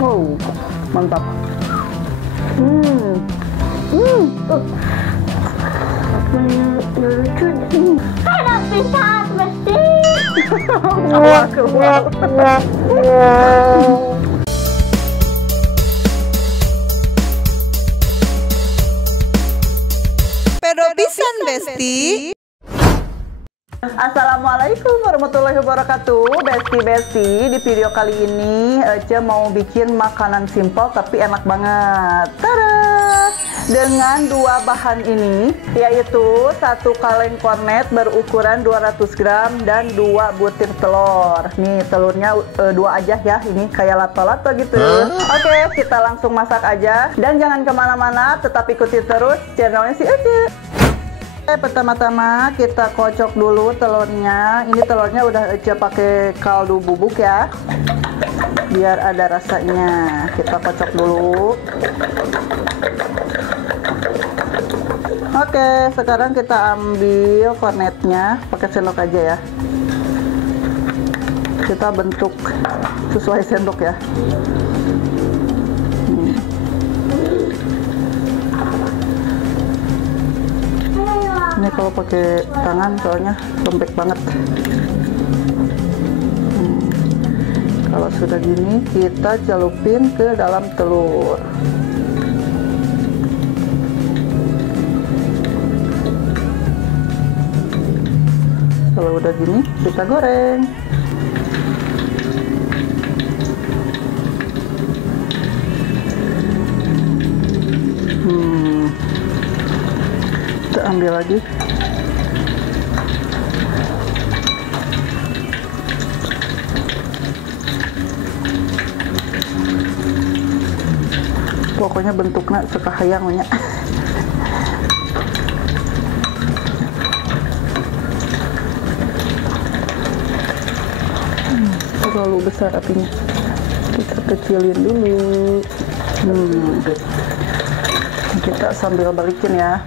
Wow, mantap. Hmm. Hmm. Lucu deh. Ada pisang mesti. Keluar. Pero pisan Besti. Assalamualaikum warahmatullahi wabarakatuh. Besti, di video kali ini Ece mau bikin makanan simpel tapi enak banget. Tada! Dengan dua bahan ini, yaitu satu kaleng kornet berukuran 200 gram dan 2 butir telur. Nih telurnya 2 aja ya, ini kayak lato-lato gitu. Oke, kita langsung masak aja. Dan jangan kemana-mana, tetap ikuti terus channelnya si Ece. Pertama-tama kita kocok dulu telurnya. Ini telurnya udah Ece pakai kaldu bubuk ya, biar ada rasanya. Kita kocok dulu. Oke, sekarang kita ambil kornetnya, pakai sendok aja ya. Kita bentuk sesuai sendok ya. Ini kalau pakai tangan soalnya lembek banget. Kalau sudah gini kita celupin ke dalam telur. Kalau udah gini kita goreng. Kita ambil lagi. Pokoknya bentuknya sekahayang nya. Terlalu besar apinya, kita kecilin dulu. Kita sambil balikin ya.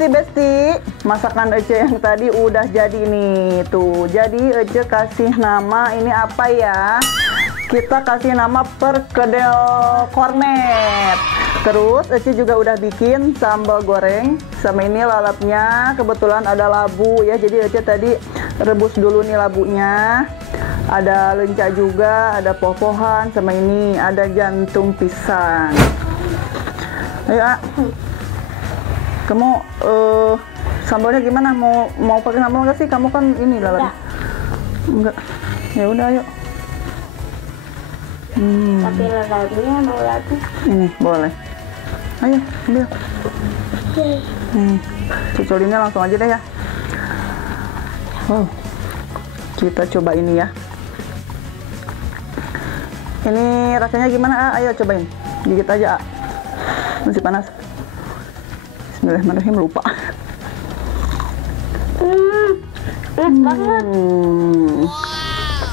Oke besti, masakan Ece yang tadi udah jadi nih tuh. Jadi Ece kasih nama ini apa ya? Kita kasih nama perkedel kornet. Terus Ece juga udah bikin sambal goreng. Sama ini lalapnya, kebetulan ada labu ya. Jadi Ece tadi rebus dulu nih labunya. Ada lenca juga, ada poh-pohan, sama ini ada jantung pisang. Ayo, kamu sambalnya gimana? Mau pakai sambal nggak sih? Kamu kan ini lalap. Enggak. Ya udah, ayo. Tapi lalapnya mau lagi. Ini boleh. Ayo, ambil. Cuculinnya langsung aja deh ya. Wow. Kita coba ini ya. Ini rasanya gimana? Ayo cobain. Gigit aja. Masih panas. Bismillahirrahmanirrahim, lupa. Enak banget.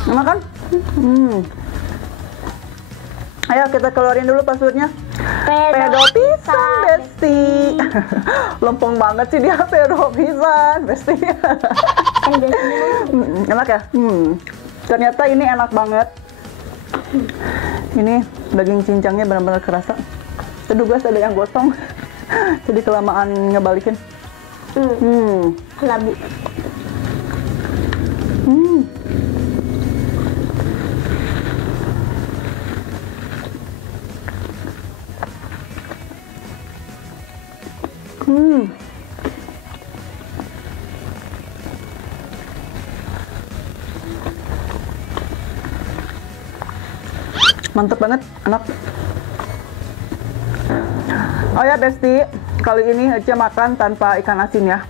Enak kan? Ayo kita keluarin dulu passwordnya. Pedo pisan Besti. Lempeng banget sih dia, pedo pisan Besti. Enak ya? Ternyata ini enak banget. Ini daging cincangnya benar-benar kerasa. Aduh guys, ada yang gosong. Jadi kelamaan ngebalikin. Labu. Mantep banget, enak. Oh ya Besti, kali ini Ece makan tanpa ikan asin ya.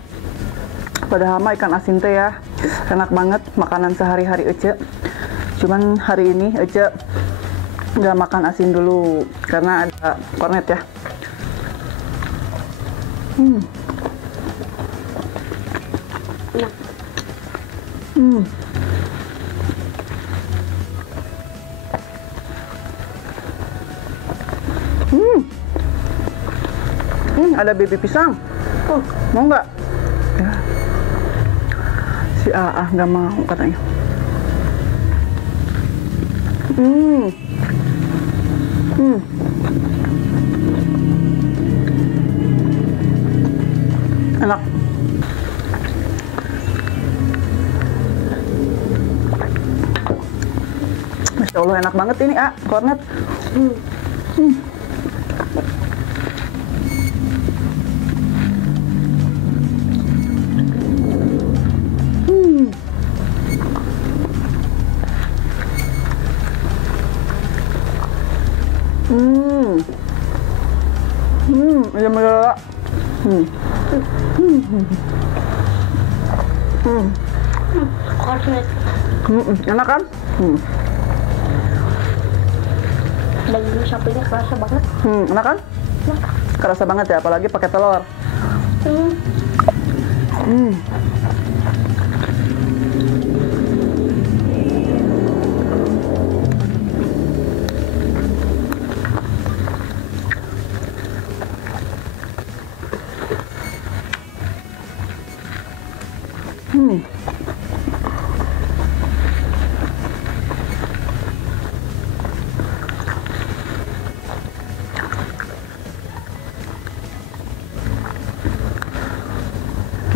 Padahal mah ikan asin teh ya enak banget makanan sehari-hari Ece. Cuman hari ini Ece nggak makan asin dulu karena ada kornet ya. Ada baby pisang. Mau nggak? Ya. Si AA nggak mau katanya. Enak. Masya Allah enak banget ini kornet. Ayam merah. Kornet. Enak kan? Daging sapinya kerasa banget. Enak kan? Kerasa banget ya, apalagi pakai telur.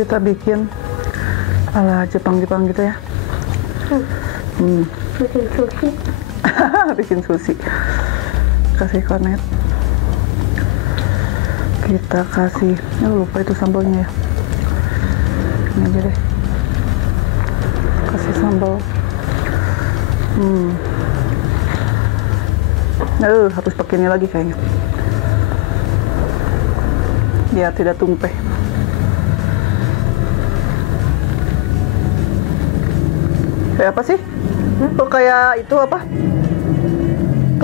Kita bikin ala Jepang-Jepang gitu ya. Bikin sushi. Bikin sushi. Kasih kornet. Kita kasih, lupa itu sambalnya ya. Ini aja deh. Kasih sambal. Harus pakai ini lagi kayaknya. Biar tidak tumpeh. Kayak apa sih? Kok kayak itu apa?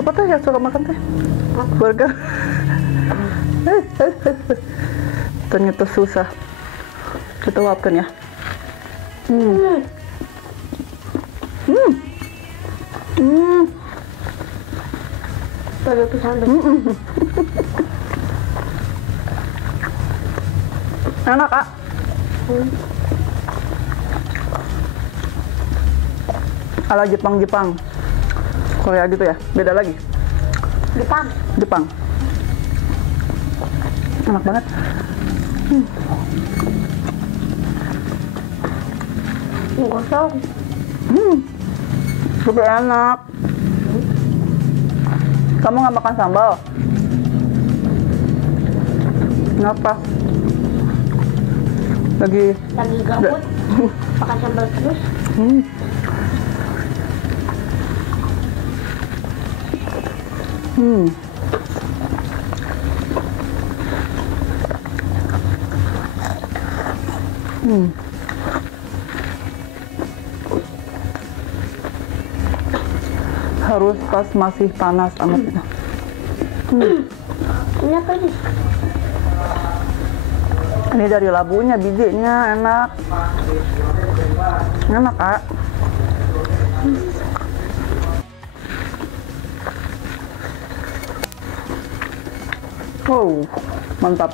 Apa teh yang suka makan teh? Burger. Ternyata susah. Kita uapkan ya. Baru pisang Enak Kak. Ala Jepang-Jepang. Korea gitu ya, beda lagi. Jepang. Enak banget. Gosong. Super enak. Kamu nggak makan sambal? Kenapa? Lagi Gabut. Makan sambal terus. Harus pas masih panas anaknya. Ini apa ini? Ini dari labunya, bijinya enak. Enak Kak. Oh, mantap.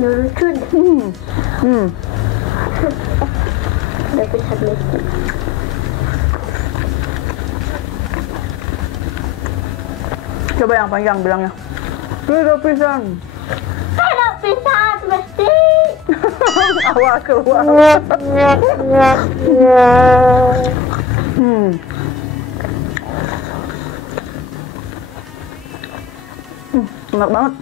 Lucu deh. Udah bisa Besti. Coba yang panjang bilangnya. Tidak pisang. Ada pisang Besti. Awak keluar. Enak banget.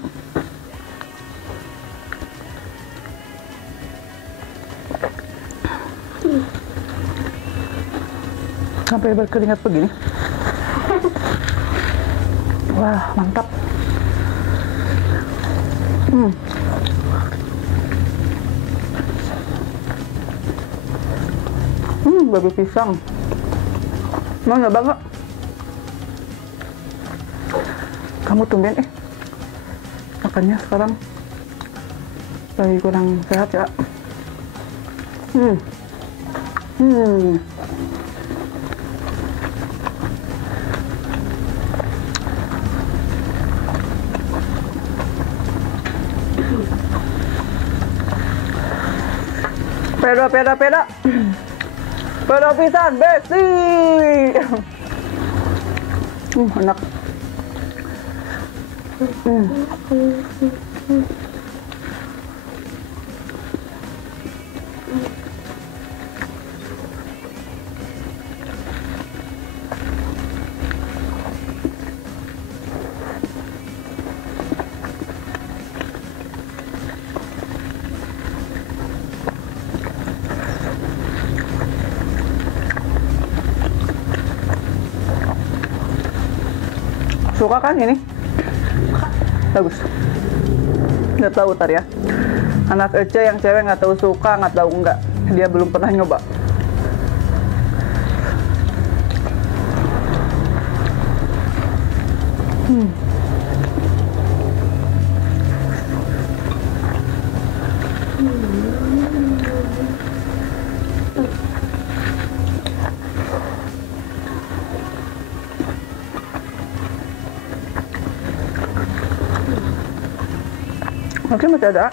Sampai berkeringat begini. Wah, mantap. Babi pisang. Mau nyoba nggak? Kamu tumben makannya sekarang lagi kurang sehat ya. Peda. Peda pisan, Besti. Enak. Suka kan ini? Bagus. Nggak tahu tar ya. Anak Ece yang cewek nggak tahu suka, nggak tahu enggak. Dia belum pernah nyoba. Mungkin masih ada.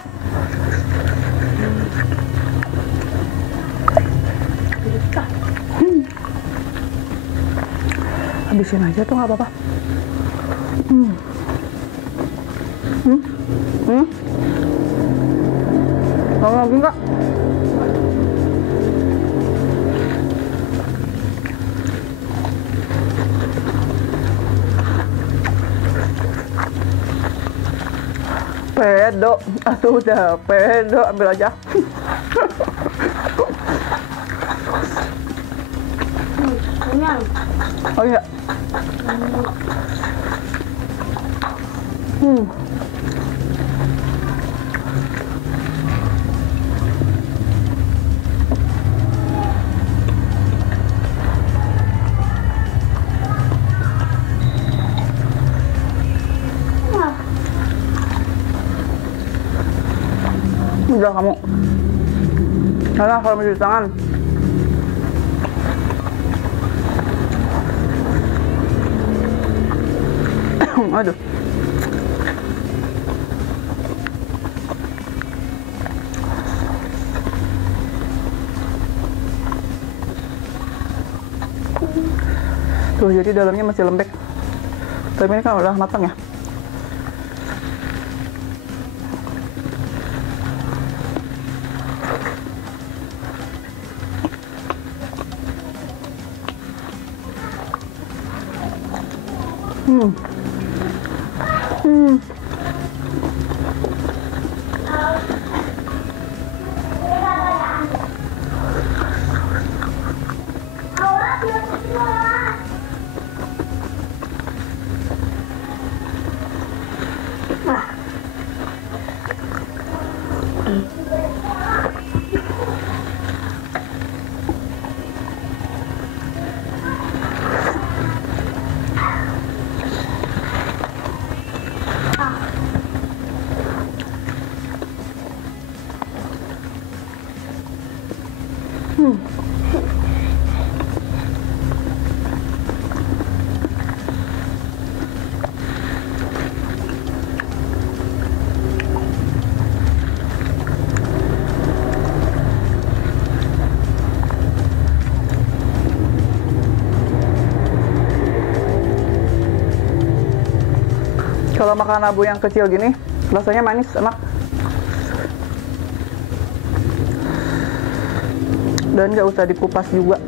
Habisin aja tuh nggak apa-apa. Mau lagi nggak? Pedo, udah pedo, ambil aja. Kenyang. Oh iya. Udah kamu. Salah kalau mencuci tangan. Aduh. Tuh, jadi dalamnya masih lembek. Tapi ini kan udah matang ya. Kalau makan abu yang kecil gini, rasanya manis, enak. Dan nggak usah dikupas juga.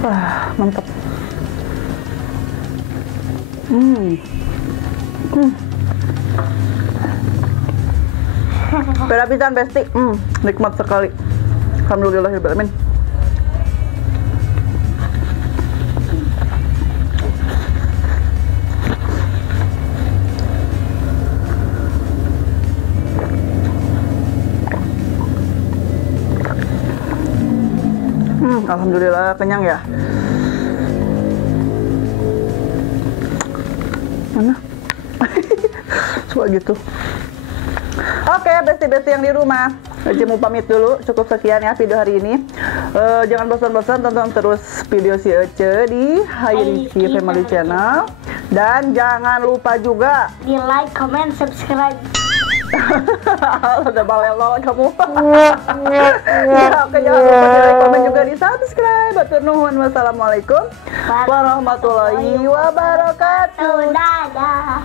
Wah, mantap. Peda pisan, Besti. Nikmat sekali. Alhamdulillahirrahmanirrahim. Alhamdulillah kenyang ya. Mana? Suka gitu. Oke, besti-besti yang di rumah, Ece mau pamit dulu. Cukup sekian ya video hari ini. Jangan bosan-bosan tonton terus video si Ece di Hairiki Family Channel. Dan jangan lupa juga Di like, comment, subscribe. udah balelol kamu. Ya, oke, jangan lupa di like, komen juga di subscribe. Batur nuhun. Wassalamualaikum warahmatullahi wabarakatuh. Dadah.